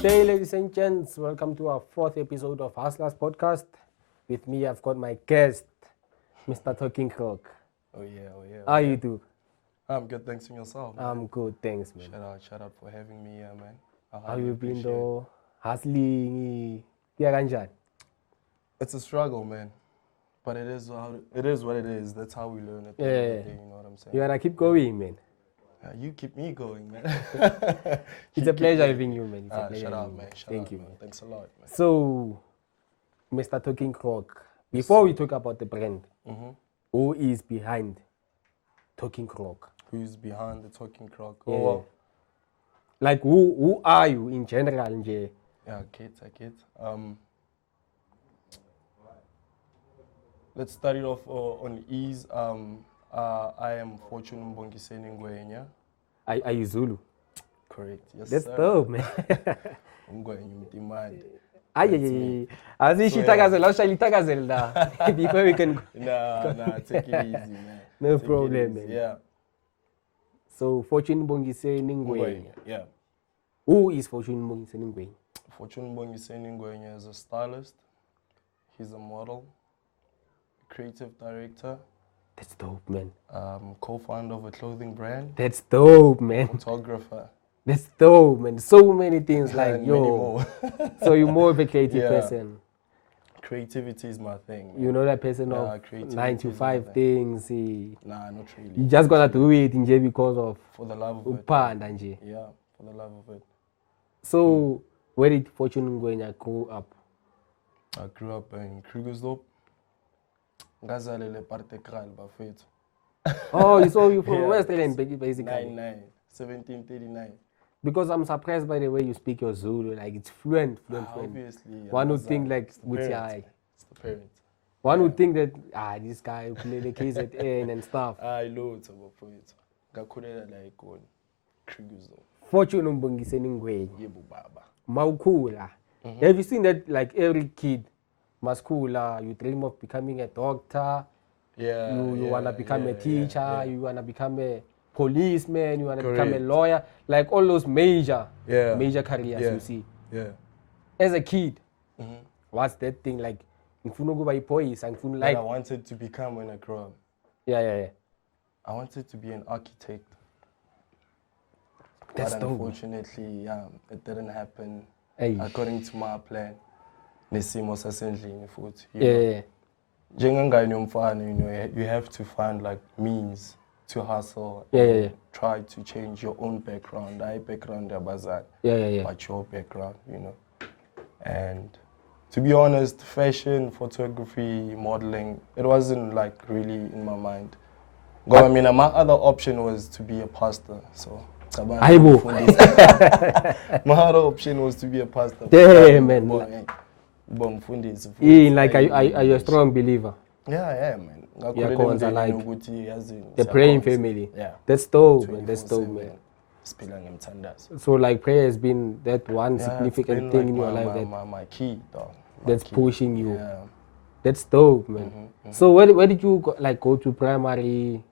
Good day, ladies and gents. Welcome to our fourth episode of Hustlers Podcast. With me, I've got my guest, Mr. Talking Croc. Oh yeah. How you do? I'm good, thanks to yourself. Man. I'm good, thanks, man. Shout out for having me here, man. How you been though? Hustling? Yeah, kanjani? It's a struggle, man. But it is what it is. That's how we learn it. Yeah. You know what I'm saying? You gotta keep going, man. You keep me going, man. It's a pleasure having you, man. It's a pleasure Shout out, having man. you. Thank you, man. Thanks a lot, man. So, Mr. Talking Croc, before we talk about the brand, who is behind Talking Croc? Who's behind the Talking Croc? Yeah. Oh, well. Like, who are you in general, nje? Yeah, I get. Let's start it off on ease. I am Fortune Ngwenya. Are you Zulu? Correct. Yes, That's sir. dope, man. Ngwenya, demand. Ay, before we can go. Nah, take it easy, man. No Take it problem, easy, man. Yeah. So, Fortune Ngwenya. Yeah. Who is Fortune Ngwenya? Fortune Ngwenya is a stylist. He's a model, creative director, That's dope, man. co-founder of a clothing brand, That's dope, man. photographer. That's dope, man. So many things, like, and yo. many more. So, you're more of a creative Yeah. person. Creativity is my thing. You know that person Yeah, of creativity 9 to is 5 my things. Nah, not really. You just gotta do it nje because of For the love of it. upanda nje. Yeah, for the love of it. So, where did Fortune Ngwenya grow up? I grew up in Krugersdorp. Ngazalele partekral bafethu. Oh, so you from Yeah. Westland, basically. 1739. Because I'm surprised by the way you speak your Zulu. Like, it's fluent. Obviously. One would Ngazalele. think like It's the with your parents, eye. man. It's the parents. One would think that this guy play the KZN and stuff. I loads of bafethu. Ngakhulela la eGoli. Krugersdorp. Fortune Ngwenya. Yebo baba. Mawukula. Have you seen that, like, every kid maskula, you dream of becoming a doctor, Yeah. you wanna become a teacher, yeah. you wanna become a policeman, you wanna become a Correct. lawyer, like all those major careers Yeah. you see. Yeah. As a kid, what's that thing like? Ngifuna ukuba ipolice, ngifuna Like, like I wanted to become when I grew up. yeah. I wanted to be an architect. That's but dope. unfortunately, it didn't happen Hey. according to my plan. Nesimo sasendlini futhi. Yeah. Njengengane yomfana, you have to find like means to hustle. Yeah. and Try to change your own background. I background yabazali. Yeah. But your background, And to be honest, fashion, photography, modeling, it wasn't like really in my mind. I mean, my other option was to be a pastor. So, Aibo. my other option was to be a pastor. Damn, man. Like, are you a strong believer? Yeah, I am, man. Yakhonza, like, the The praying family. Yeah. That's dope, man. That's dope, 24/7. man. Siphila ngemthandazo. So, like, prayer has been that one Yeah, significant it's been thing like in your my, life my key, dog. that's pushing you. Yeah. That's dope, man. So, where did you go to primary?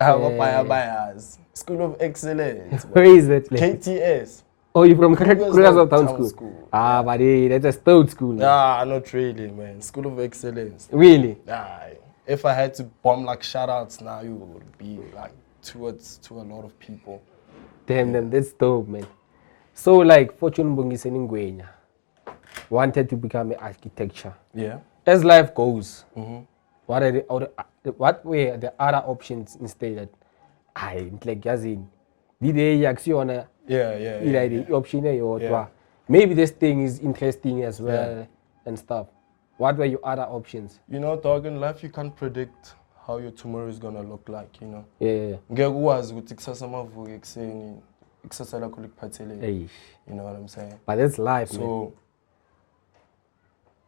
Bayas. School of Excellence. Where is that place? KTS. Oh, you from Krugersdorp Krugersdorp Town Town School? School. But that's a stout school. Man. Nah, not really, man. School of Excellence. Really? Nah, if I had to bomb like shoutouts now, you would be like to a lot of people. Damn, that's dope, man. So, like, Fortune Ngwenya wanted to become an architecture. Yeah. As life goes, what were the other options instead? Like, yazin, did they action? Yeah. The option maybe this thing is interesting as well and stuff. What were your other options? Dog, in life you can't predict how your tomorrow is gonna look like, Yeah. Ngekwazi ukuthi kusasa mavuke ekseni, ikusasa lakho likuphathele. Hey. You know what I'm saying? But that's life, man. So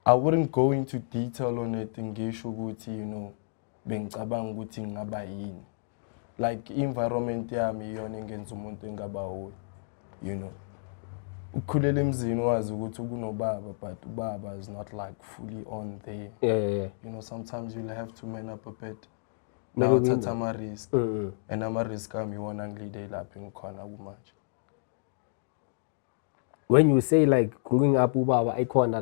I wouldn't go into detail on it ngisho ukuthi, bengicabanga ukuthi ngaba yini. Like environment yami iyona engenza umuntu engaba huyo, ukhulela emzini wazi ukuthi kunobaba, but ubaba is not like fully on there. Yeah. Sometimes you'll have to man up a bit. Maybe Now we uthatha know. ama-risk. And ama-risk ami iwona angilide lapho engikhona kumanje. when you say like growing up, ubaba icon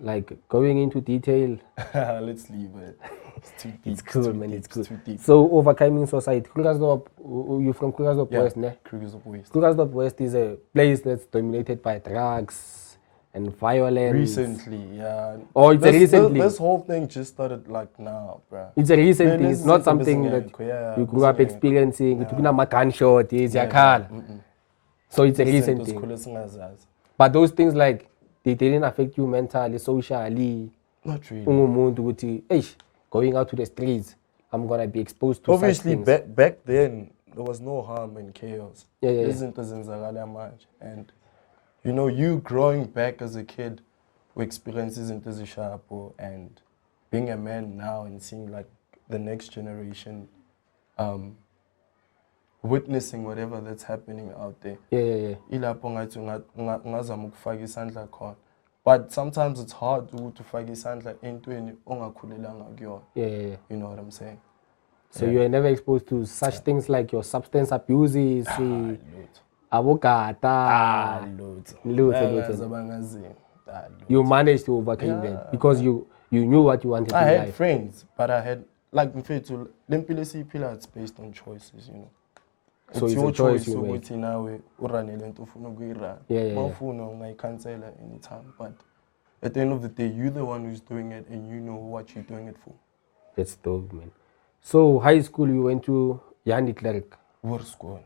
like going into detail, Let's leave it. It's too deep. it's cool, too man. deep, It's cool. too deep. So overcoming society. Krugersdorp, you from Krugersdorp Yeah, West, ne? Kruger's West. Krugersdorp West is a place that's dominated by drugs and violence. Recently, yeah. Oh, it's a recently. This whole thing just started like now, bruh. It's a recent Man, thing. this It's is not like a something business that yeah, you grew up business experiencing. Yeah. It's a gunshot, it's Yeah, your car. mm-mm. So it's a Izinto recent thing. esikhule singazazi. But those things like they didn't affect you mentally, socially. Not really. Ungumuntu ukuthi, eish, going out to the streets, I'm gonna be exposed to Obviously, such things. back then there was no harm and chaos. Yeah. Izinto zenzakala manje. And you know, you growing back as a kid with experiences into ezisharpo and being a man now and seeing like the next generation witnessing whatever that's happening out there. Yeah. Ilapho ngathi ungazama ukufaka isandla khona. But sometimes it's hard ukuthi ufake isandla entweni ongakhulelanga kuyona. Yeah. You know what I'm saying? So you were never exposed to such things like your substance abuses, abogata, Lutho. you managed to overcome that because you knew what you wanted I in had life. friends, but I had like mfethu lempilo esiyiphila it's based on choices, you know. So It's it's your a choice choice you make. ukuthi nawe urane lento ufuna ukuyirun. Yeah. Mawufuna ungayikhansela anytime, but at the end of the day you're the one who's doing it and you know what you're doing it for. That's dope, man. So high school you went to Yandi Cleric. What school?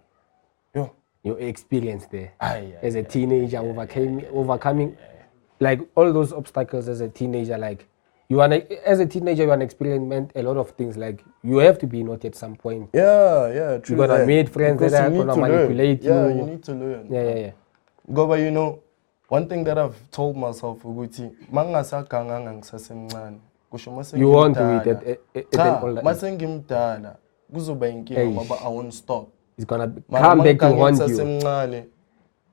Yo. Your experience there Aye, as a teenager, overcoming like all those obstacles as a teenager. Like as a teenager, you want to experiment a lot of things. Like you have to be naughty at some point. Yeah, true. You're gonna meet friends Because that are you need gonna to learn. manipulate you. Yeah, you need to learn. Yeah. Ngoba you know, one thing that I've told myself ukuthi mangasaganganga ngisasemncane kusho mase You won't do it at an older age. mase ngimdala kuzoba inkinga ngoba I won't stop. It's gonna come back to haunt you. Ngisasemncane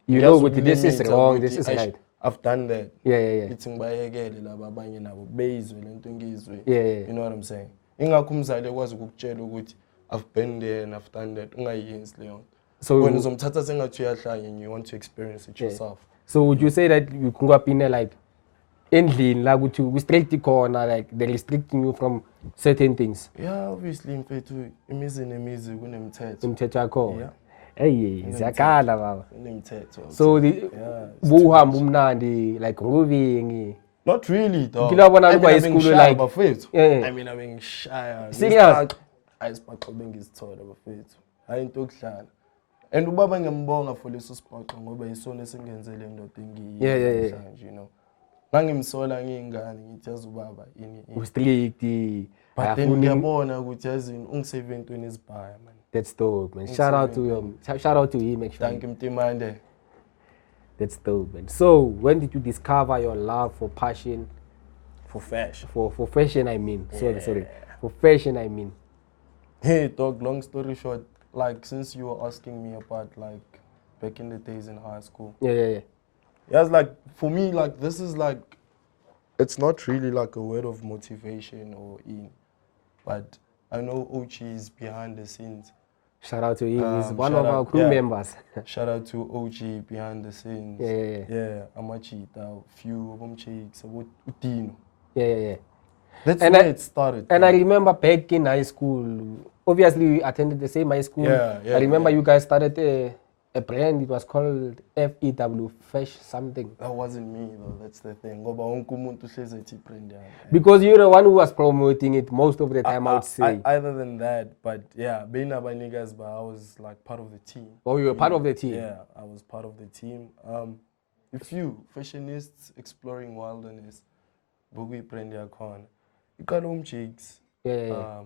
You know, ngiyazi this is ukulimita wrong, ukuthi, this is "Eish, right. I've done that. Yeah. Ithi ngibayekele laba abanye nabo bezwe lento ngizwe. Yeah. You know what I'm saying? Ingakho umzali ekwazi ukukutshela ukuthi I've been there and I've done that. Ungayenzi leyo. So When uzomthatha sengathi uyahlanya and you want to experience it yourself. So would you say that you grew up in a like endlini la ukuthi ku-strict corner, like they're restricting you from certain things? Yeah, obviously mfethu imizi nemizi kunemithetho. Imithetho yakhona. Yeah. Hey, ziyakhala baba. Kunemithetho. So yeah, buhamba umnandi like roving. not really though. Kila bona alikuwa esikhulu like bafethu. Yeah. I mean ngishaya. Serious? Ayisibhaqa bengizithola bafethu. Hayi into yokudlala. And ubaba ngiyambonga for leso sibhaqa ngoba isona esingenzele indoda engiyi. Yeah. You know. Ngangimsola ngiyingane ngithi yazi ubaba ini. Strict. But then ngiyabona ukuthi yazi ungisave entweni ezibhaya man. That's dope, man. Shout out to him actually. Thank you Mtimande. That's dope, man. So when did you discover your love for passion? For fashion. For fashion, I mean. Sorry. For fashion, I mean. Hey dog, long story short, like since you were asking me about like back in the days in high school. Yeah. Yeah, it's like for me, like this is like it's not really like a word of motivation or but I know Ochi is behind the scenes. Shout out to him. He's one shout of our out- crew yeah. members. Shout out to OG behind the scenes. Yeah. Amachita, few of them chicks, about Utino. Yeah. That's And where I- it started. And I remember back in high school, obviously we attended the same high school. Yeah, I remember yeah. you guys started a brand. It was called FEW, Fresh something. That wasn't me though, that's the thing. Ngoba wonke umuntu uhlezi ethi brand yami. Because you're the one who was promoting it most of the time, I would say. Other than that, but yeah, being a niggas, but I was like part of the team. Oh, you were part of the team? Yeah, I was part of the team. A few fashionists exploring wilderness, Bugui brand yakona. Ikalum Jigs. Yeah.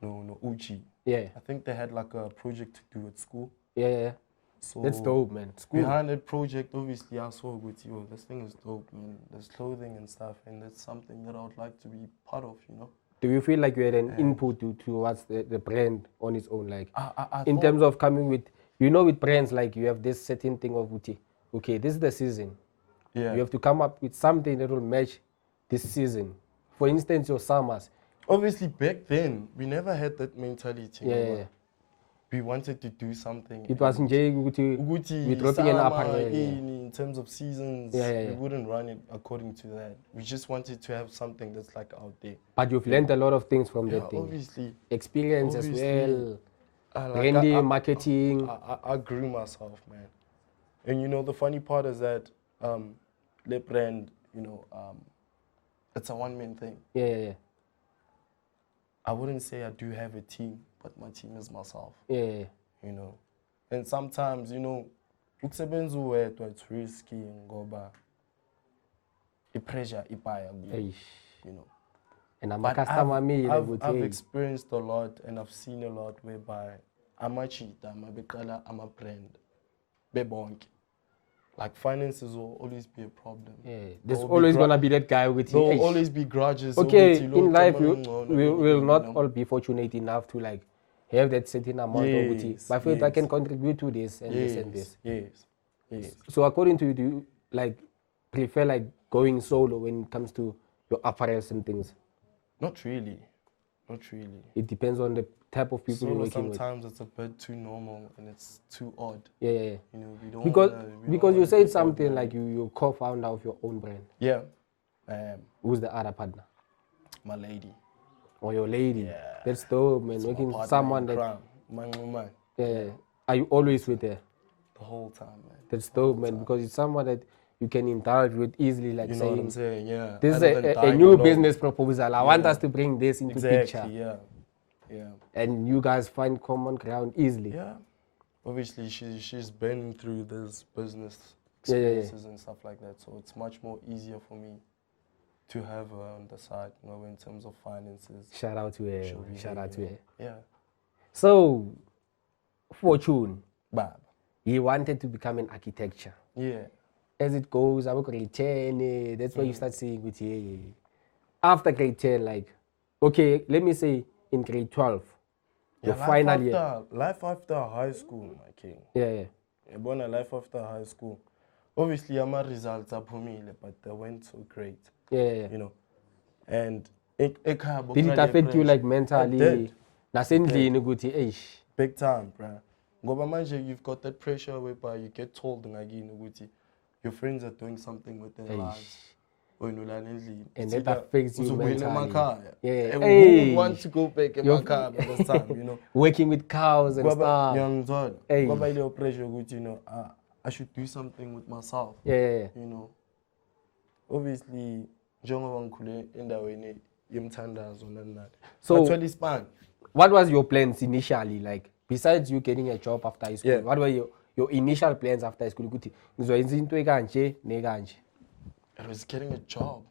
No, Uchi. Yeah. I think they had like a project to do at school. Yeah. So That's dope, man. It's cool. behind that project, obviously, I saw with you. This thing is dope, man. There's clothing and stuff, and that's something that I would like to be part of, you know. Do you feel like you had an input towards the brand on its own? Like, I in thought- terms of coming with, with brands, like you have this certain thing of, okay, this is the season. yeah. You have to come up with something that will match this season. For instance, your summers. Obviously, back then, we never had that mentality. Yeah. we wanted to do something. It was nje ukuthi we dropping an apparel. In terms of seasons, Yeah. we wouldn't run it according to that. We just wanted to have something that's like out there. But you've learned a lot of things from that thing. Obviously. Experience as well. Like Branding, marketing. I grew myself, man. And you know, the funny part is that the brand, you know, it's a one-man thing. Yeah. I wouldn't say I do have a team, but my team is myself. Yeah. You know, and sometimes, you know, ukusebenza uwedwa it's risky ngoba i-pressure ipaya kuwe, you know. And I'm But a customer me. I've experienced a lot and I've seen a lot whereby I'm a cheater, I'm a brand, bebonke. Like finances will always be a problem. Yeah, there's always gonna be that guy with there will always be grudges. Okay, in life we will not all be fortunate enough to like have that certain amount of booty. But if I can contribute to this and this and this. Yes. So according to you, do you like prefer like going solo when it comes to your apparels and things? Not really. It depends on the type of people you're working with. Sometimes it's a bit too normal and it's too odd. Yeah. You know, we don't because you wanna said be something odd, like you co-founder of your own brand. Yeah. Who's the other partner? My lady. Or your lady? Yeah. That's dope, man. It's Working my with partner someone in that. crime. My. Yeah. Are you always with her? The whole time, man. That's dope, man. Because it's someone that you can indulge with easily, like You know saying, what I'm saying? Yeah. this is Other than a dying new alone. business proposal. I want us to bring this into picture. Exactly. Yeah. And you guys find common ground easily. Yeah. Obviously, she's been through this business Yeah. experiences and stuff like that, so it's much more easier for me to have her on the side, you know, in terms of finances. Shout out to her. She'll be Shout there, out to you her. know. Yeah. So, Fortune, Bab. he wanted to become an architecture. Yeah. As it goes, I grade 10, that's where you start seeing with here. After grade 10, like, okay, let me say in grade 12, your final year. Life after high school, my king. Yeah. Born a life after high school. Obviously, my results are phumile, but they went so great. Yeah. You know, and Did it affect you like mentally? Nasendlini ukuthi eish. Big time, bruh. Ngoba manje you've got that pressure whereby you get told ngakini ukuthi your friends are doing something with their lives. And that affects you mentally. Yeah. And who would want to go back in my car by this time, you know? Working with cows and stuff. Hey. Pressure, you know, I should do something with myself. Yeah. You know, obviously, njengoba ngikhule endaweni yemthandazo nanani. So actually span. What was your plans initially, like besides you getting a job after high school? Yeah. What were your initial plans after high school? Ukuthi ngizoyenza into ekanje nekanje. I was getting a job.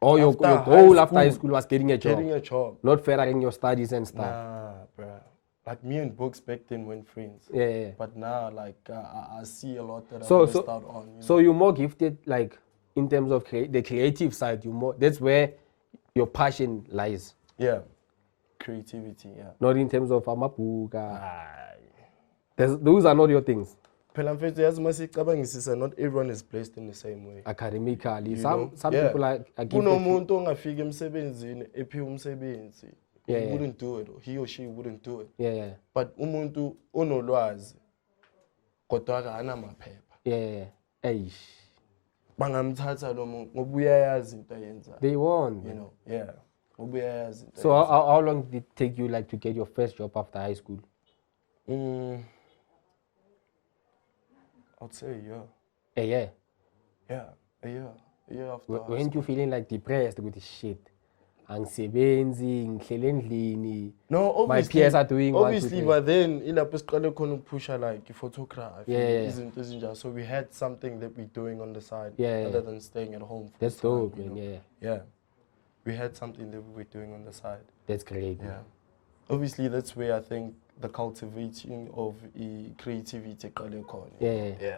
Or your goal after high school was getting a job. Getting a job. Not furthering your studies and stuff. Nah, bruh. Like me and books back then went friends. Yeah. But now, like, I see a lot that So- I missed so- out on. You So know? you're more gifted, like in terms of the creative side. That's where your passion lies. Yeah. Creativity, yeah. Not in terms of amabuka. Those are not your things. Phela mfethu yazi masicabangisa not everyone is blessed in the same way. Academically, You some know? people are gifted. Kunomuntu ongafika emsebenzini ephiwe umsebenzi. Yeah. He wouldn't do it, or he or she wouldn't do it. Yeah. But umuntu onolwazi kodwa akana maphepha. Yeah. Eish. Bangamthatha lo muntu ngoba uyayazi into ayenzayo. They won. You know, yeah. Ngoba uyayazi into So how long did it take you like to get your first job after high school? I'd say a year. A year. Yeah, a year. A year after. Weren't you feeling like depressed with the shit? Angisebenzi, ngihlele endlini. No, obviously. My peers are doing one, two, obviously, three. but then ilapho siqale khona ukupusha like photography. Yeah. Izinto ezinjalo. So we had something that we're doing on the side. Yeah. Other than staying at home. That's full dope, time, you man. know. Yeah. Yeah. We had something that we were doing on the side. That's great. Yeah. Obviously, that's where I think the cultivating of creativity qale khona. Yeah. Yeah.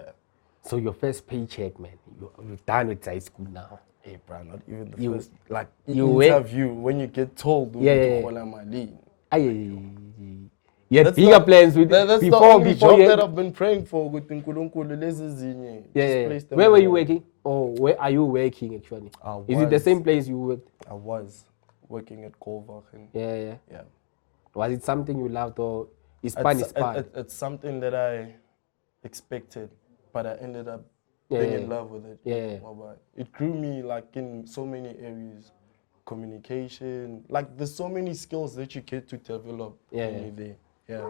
So your first paycheck, man, you're done with high school now. Hey, bro, not even the You- first, like, you interview, when you get told, Yeah. That's You had bigger not- plans with that's before the only before job you that had, I've been praying for with Nkulunkulu, lezi zinye. yeah, Just yeah. place them Where were you alone. working? Or where are you working actually? I Is it the was- same place you worked? I was working at Golvach. Yeah. Yeah. Was it something you loved or It's fun, it's fun. It's something that I expected, but I ended up Yeah, being yeah. in love with it. Yeah. It grew me like in so many areas, communication. Like there's so many skills that you get to develop Yeah, when yeah. you're there. Yeah.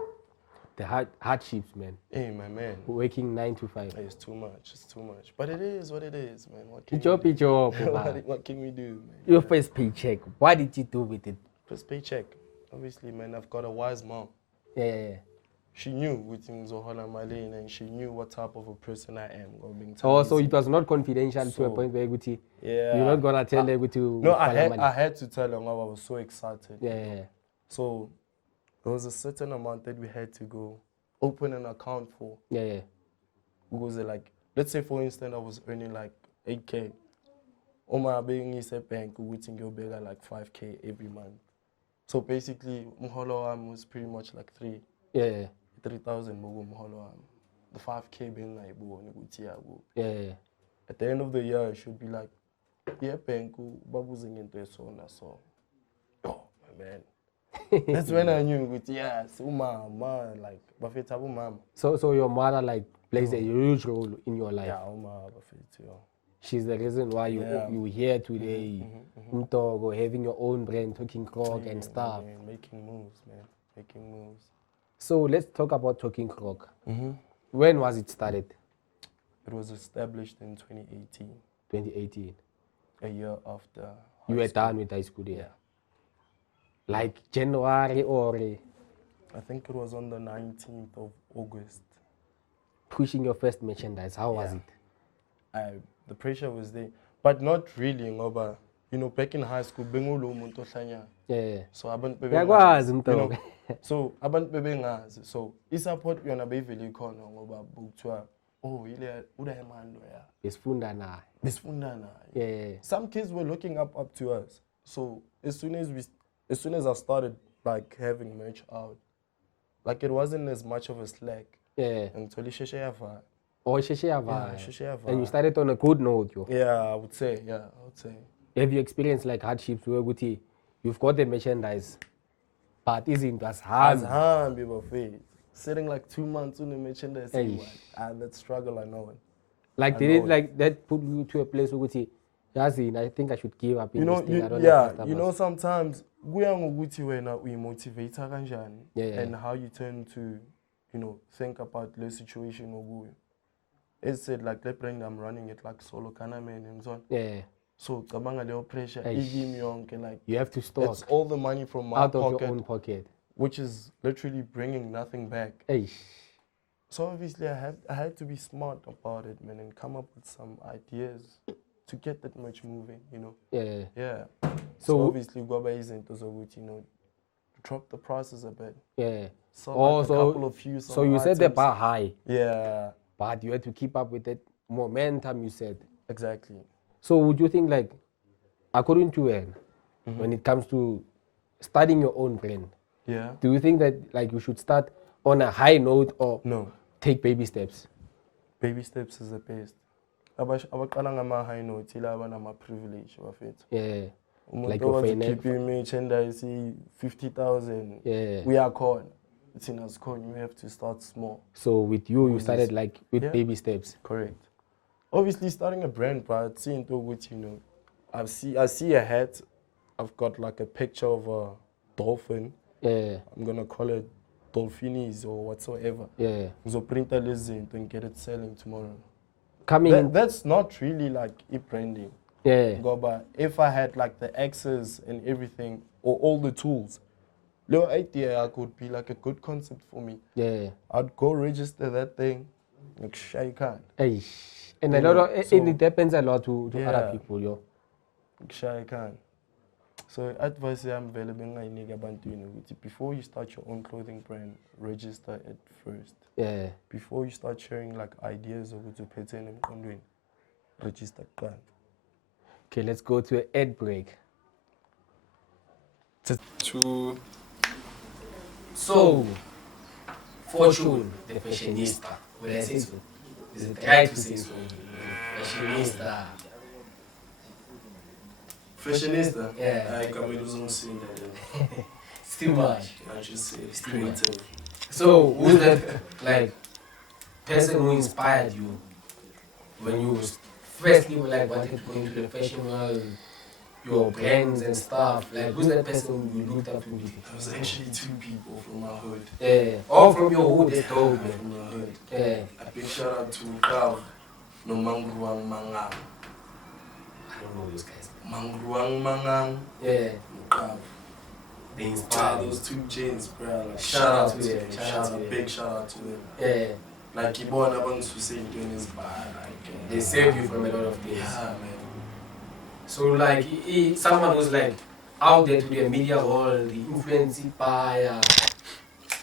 The hardships, man. Hey, my man. Working 9 to 5. It's too much. It's too much. But it is what it is, man. What can It's your we do? job. What can we do, man? Your first paycheck. What did you do with it? First paycheck. Obviously, man, I've got a wise mom. Yeah. She knew with things my lane, and she knew what type of a person I am. Oh, so it was not confidential to a So, point where yeah. you're not gonna tell her to. No, I had to tell her. I was so excited. Yeah. So there was a certain amount that we had to go open an account for. Yeah. Because like, let's say for instance, I was earning like 8K. Oma being is a bank waiting your bigger like 5K every month. So basically, Muholo was pretty much like 3,000 Muholo. The 5K being like Yeah. at the end of the year, it should be like, yeah, bank babuzing into so. Oh my man. That's when I knew with like bafeta mama. So your mother like plays a huge role in your life. Yeah, bafeta. She's the reason why you here today. Umtogo, having your own brand, Talking Croc and stuff. Man, making moves, man. Making moves. So let's talk about Talking Croc. When was it started? It was established in 2018. 2018. A year after. You were done with high school, yeah. Like January or I think it was on the 19th of August. pushing your first merchandise. How was it? The pressure was there, but not really, ngoba, back in high school, bengulo umuntu ohlanya. Yeah. So abantu Uyakwazi mntoke. So abantu bebengazi. So i-support yona beyivele ikhona ngoba kuthiwa ile uDiamond ya. Besifunda naye. Besifunda naye. Yeah. Some kids were looking up to us. So as soon as I started like having merch out, like it wasn't as much of a slack. Yeah. Until Sheshe Yava. Oh, Sheshe Yeah, Yava. Sheshe Yava. And you started on a good note, yo. Yeah, I would say. Have you experienced like hardships where you've got the merchandise, but isn't as hard? Sitting like 2 months on the merchandise. That struggle, I know it. Like did it like that put you to a place where I think I should give up in this thing. I don't yeah, know sometimes kuya ngokuthi wena uyi-motivate kanjani and how you tend to, think about the situation okuyo. As said, like that brand I'm running it like solo kana man and so on. Yeah. So cabanga leyo pressure igimi yonke, like you have to stock. It's all the money from my out pocket, of your own pocket, which is literally bringing nothing back. So obviously I had to be smart about it, man, and come up with some ideas to get that much moving, Yeah. So obviously Gwaba isn't drop the prices a bit. Yeah. So like a couple of few. So you said the bar high. Yeah. But you had to keep up with that momentum, you said. Exactly. So would you think, like, according to when it comes to starting your own brand, do you think that like you should start on a high note or take baby steps? Baby steps is the best. Abaqala ngama high note ilaba nama privilege bafethu. Yeah. Like your keeping merchandise 50,000. Yeah. We are corn. It's in us corn. You have to start small. So with you started like with baby steps. Correct. Obviously starting a brand, but seeing to which I see a hat. I've got like a picture of a dolphin. Yeah. I'm gonna call it Dolphinis or whatsoever. Yeah. So print a listen and get it selling tomorrow. That's not really like branding. Yeah. But if I had like the access and everything or all the tools, little idea could be like a good concept for me. Yeah. I'd go register that thing, like shake hand. And a lot of it depends a lot to other people, yo. Shake hand. So advice I'm available before you start your own clothing brand, register it first. Yeah. Before you start sharing like ideas of to pattern and register plan. Okay, let's go to an ad break. So, Fortune, the fashionista. Will I say so? Is it right to say so? Fashionista. Fashionista? Yeah. I can't lose on seeing that. It's too much. I just say it's creative. So who's that like person who inspired you when you firstly like wanted to go into the fashion world, your brands and stuff? Like who's that person you looked up to? There was actually 2 people from my hood. Yeah. Oh, from your hood, that's dope, man. From my hood. Yeah. A big shout out to Kav, no Mangruang Mangang. I don't know those guys. Mangruang Mangang. Yeah. Kav. They inspired those 2 chains, bro. Like, shout out to them. Big shout out to them. Yeah. Like Ibon Abang Susei doing his bad. They saved you from a lot of things. Yeah, man. So like someone who's like out there to the media world, the influence by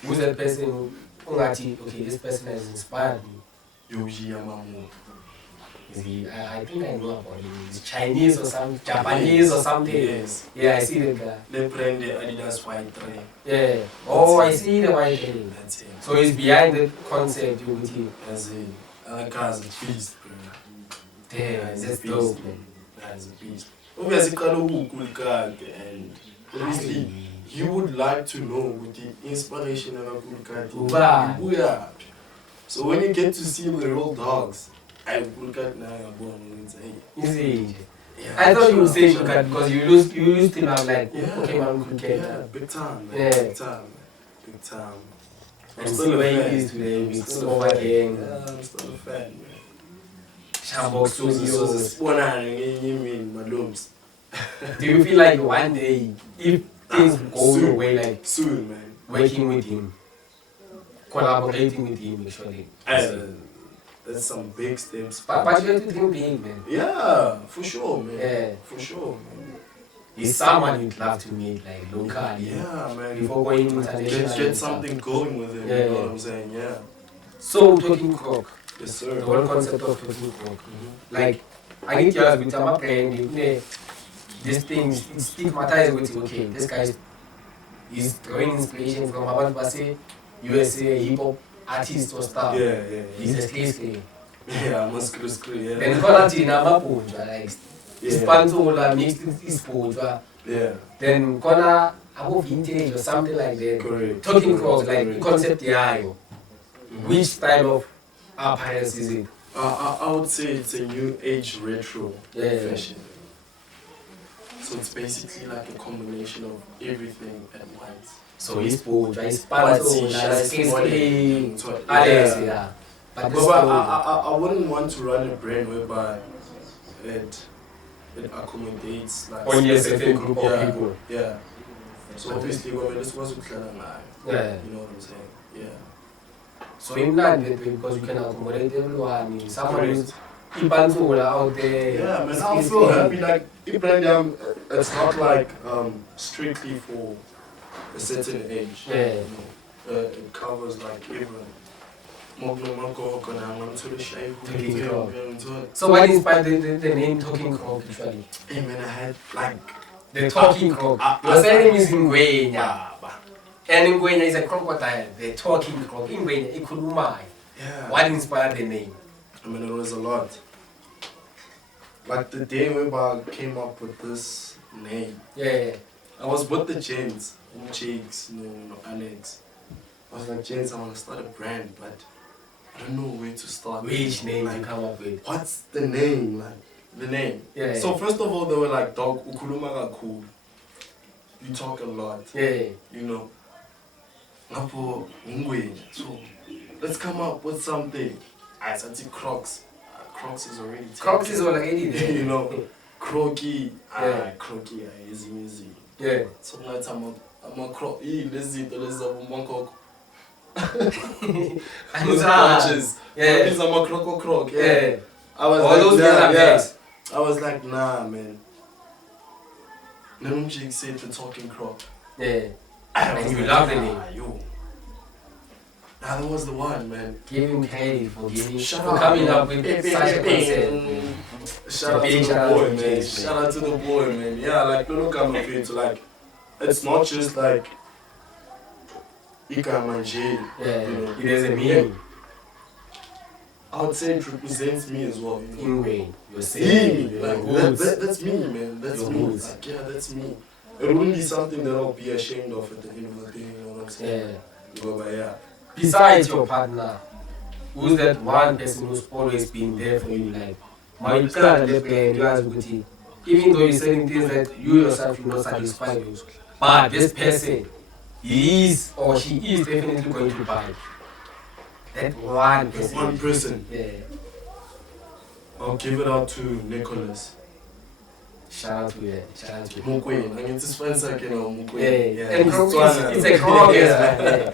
who's that person who okay, this person has inspired me. Yoji Yamamu. Is he, I think I know about him. He's Chinese or something, Japanese or something. Yes. Yeah, I see that guy. They brand the Adidas white train. Yeah. Oh, I see the white train. That's it. So he's behind the concept, you would see. That's it. And that guy's a beast, bro. Damn, that's dope, man. That's a beast. Obviously, Kalu cool card, and obviously, you would like to know with the inspiration of a cool card. Yeah. So when you get to see the real dogs, I cool card now I'm born and say, easy. Yeah, I thought you would say cool card because you used to have like Pokemon cool card. Yeah, big time, man. Yeah. Big time. Big time. I'm still where he is today, it's still over again. Yeah, I'm still a fan, man. Shambo Studios. Do you feel like one day, if things go your way, like soon, man, working with him, collaborating with him, actually? That's some big steps. But you have to think big, man. Yeah, for sure, man. Yeah. For sure, man. He's someone you'd love to meet, like locally. Yeah, man. Before going to international. Get something going with him, yeah, you know what I'm saying? Yeah. So, Talking Croc. Yes, sir. The whole concept of Talking Croc. Like, I need to ask with some brand, this thing is stigmatized with, okay, this guy is drawing inspiration from Abantu Base, USA, hip hop artist or stuff. Yeah. He's a slave. Yeah, I'm a screw, yeah. Then quality nama punja, like, Ispanzola mixed with Isponja. Yeah. Then Kona abo vintage or something like that. Correct. Talking Croc, like the concept yayo. Which style of apparel is it? I would say it's a new age retro fashion. So it's basically like a combination of everything at once. So it's Ponja, it's Panzola, yeah. But I wouldn't want to run a brand whereby it accommodates like only a certain group of people. Yeah. So obviously when this was with yeah. you know what I'm saying? Yeah. So in that because you can accommodate everyone, someone who's Ipanzola out there. Yeah, man, I feel happy like it's not like strictly for a certain age. Yeah. You know, it covers like everyone. Talking Croc. So what inspired the name Talking Croc usually? Hey man, I had like the Talking Croc. Your surname is Ngwenya. And Ngwenya is a crocodile. The Talking Croc. Ngwenya, ikhulumai. Yeah. What inspired the name? I mean, it was a lot. Like the day when I came up with this name. Yeah. I was with the gents, Cheeks, Alex. I was like, gents, I want to start a brand, but I don't know where to start. Which name like, you come up with? What's the name? Like the name. Yeah. So first of all, they were like, dog, ukulumaga cool. You talk a lot. Yeah. You know. Ngapo Ngwenya. So let's come up with something. I said Crocs. Crocs is already Crocs is already there. You know. Crocky. Yeah. Crocky. Easy. Yeah. So now I'm a croc. Let's have one cock. Yeah. These are my croc. Yeah. I was all like, those guys. I was like, nah, man. Then Jake said the Talking Croc. Yeah. And you love the name. That was the one, man. Give him credit for giving, for coming up with such a concept. Shout out to the boy, man. Shout out to the boy, man. Yeah, like, don't come up here to like, it's not just like, Ika Manje. Yeah, you know, it has a meaning. I would say it represents me as well. In way, you're saying, like, that's me, man. That's me. Like, yeah, that's me. It wouldn't be something that I'll be ashamed of at the end of the day, you know what I'm saying? Yeah. But yeah. besides your partner, who's that one person who's always been there for you? Like, even though you're saying things that you yourself will not satisfy you, but this person, he is or she is definitely going to buy. That one person. One person. Yeah. I'll give it out to Nicholas. Shout out to you. Shout out to you. Ngwenya. I mean, this friend's like, you know, Ngwenya. Yeah. And it's a Croc, yeah.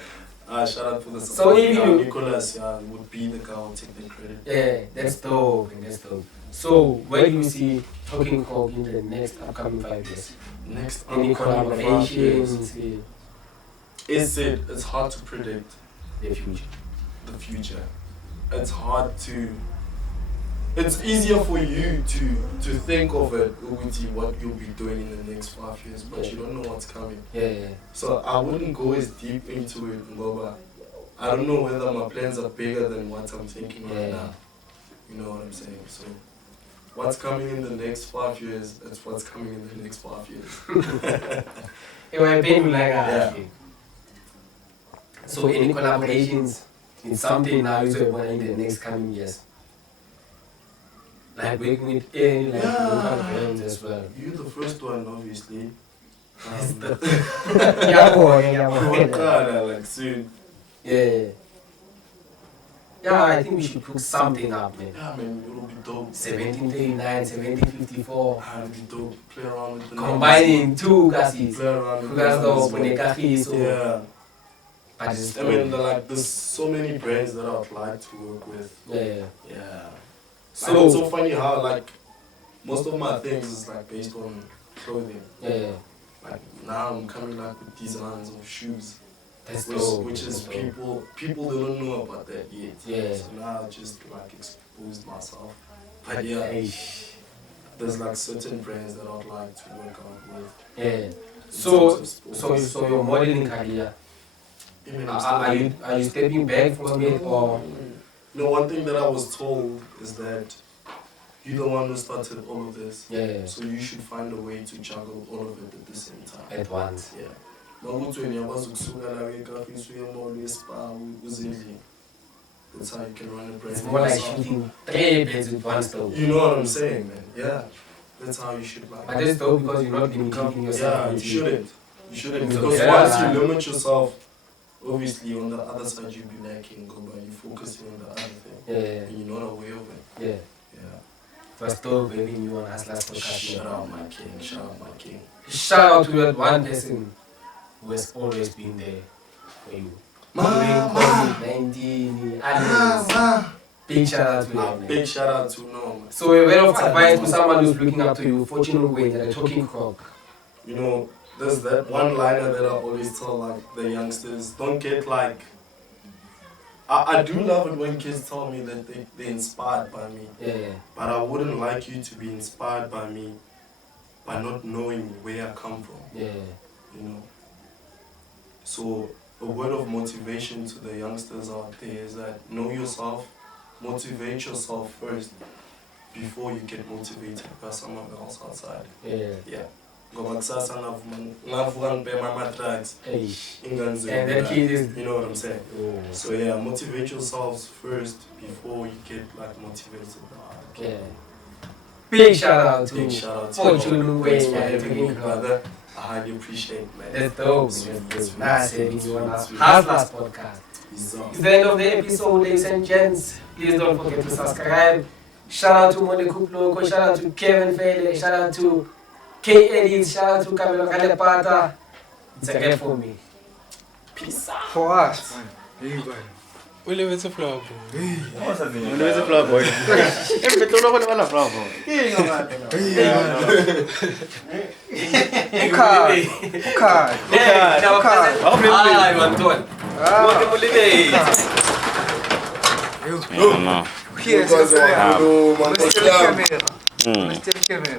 Shout out for the support. So even you, Nicholas, would be the guy who will take the credit. Yeah, that's dope. That's dope. So where do you see Talking Croc in the next upcoming 5 years? Next Any collaborations? It's hard to predict The future. the future. It's hard to. It's easier for you to think of it, what you'll be doing in the next 5 years, but you don't know what's coming. Yeah. So I wouldn't go as deep into it, Ngoba. I don't know whether my plans are bigger than what I'm thinking right now. You know what I'm saying? So what's coming in the next 5 years, that's what's coming in the next 5 years. Yeah. So any collaborations in something now you want in the next coming years? Like working with any local brands as well. You're the first one, obviously. Like soon. Yeah. Yeah, I think we should cook something up, man. Yeah, man, it'll be dope. 1739, 1754. It'll be dope. Play around with the Combining two gases. Play around with the So yeah. but it's I mean, there's so many brands that I'd like to work with. Yeah. So it's so funny how most of my things is based on clothing. Yeah. Like now I'm coming with designs of shoes. That's which is people don't know about that yet. Yeah. So now I just exposed myself. But yeah, there's certain brands that I'd like to work out with. Yeah. So your modeling career, are you stepping back from it or? No, one thing that I was told is that you're the one who started all of this. Yeah. So you should find a way to juggle all of it at the same time. At once. Yeah. That's how you can run a brand. It's more like shooting 3 birds with one stone. You know what I'm saying, man? Yeah. That's how you should But that's dope because you're not limiting yourself. Yeah, you shouldn't. You shouldn't. So Because once you limit yourself, obviously on the other side you'll be lacking, but you're focusing on the other thing. Yeah. And you're not aware of it. Yeah. First off, baby, you want to podcast. Shout out my king. Shout out my king. Shout out to that one person who has always been there for you. COVID-19, big shout out to you. Big shout out to no. So a word of advice to someone who's looking up to you, Fortune Ngwenya, the Talking Croc. You know, there's that one liner that I always tell the youngsters, don't get I do love it when kids tell me that they're inspired by me. Yeah. But I wouldn't like you to be inspired by me by not knowing where I come from. Yeah. You know. So a word of motivation to the youngsters out there is that know yourself, motivate yourself first before you get motivated by someone else outside. Yeah. Ngoba kusasa ngavuka ngibhema ama-drugs. And that kid is, you know what I'm saying? So yeah, motivate yourselves first before you get motivated. Yeah. Big shout out to Fortune Ngwenya, brother. I highly appreciate it, man. That's dope. Nice having you on our Hustlers podcast. It's the end of the episode, ladies and gents. Please don't forget to subscribe. Shout out to Mone Kuploko, shout out to Kevin Fele, shout out to K. Edith, shout out to Camilo Kalepata. It's a gift for me. Peace out. For us. We live in a flower boy. We live in a flower boy. Every time we live flower boy.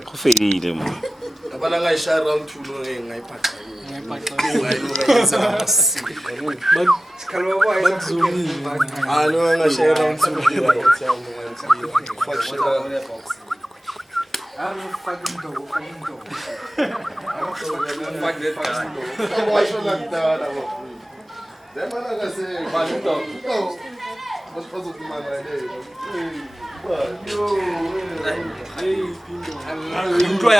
Kufelile man. Abana ngayishaya round 2 lo ngayiphatha. Enjoy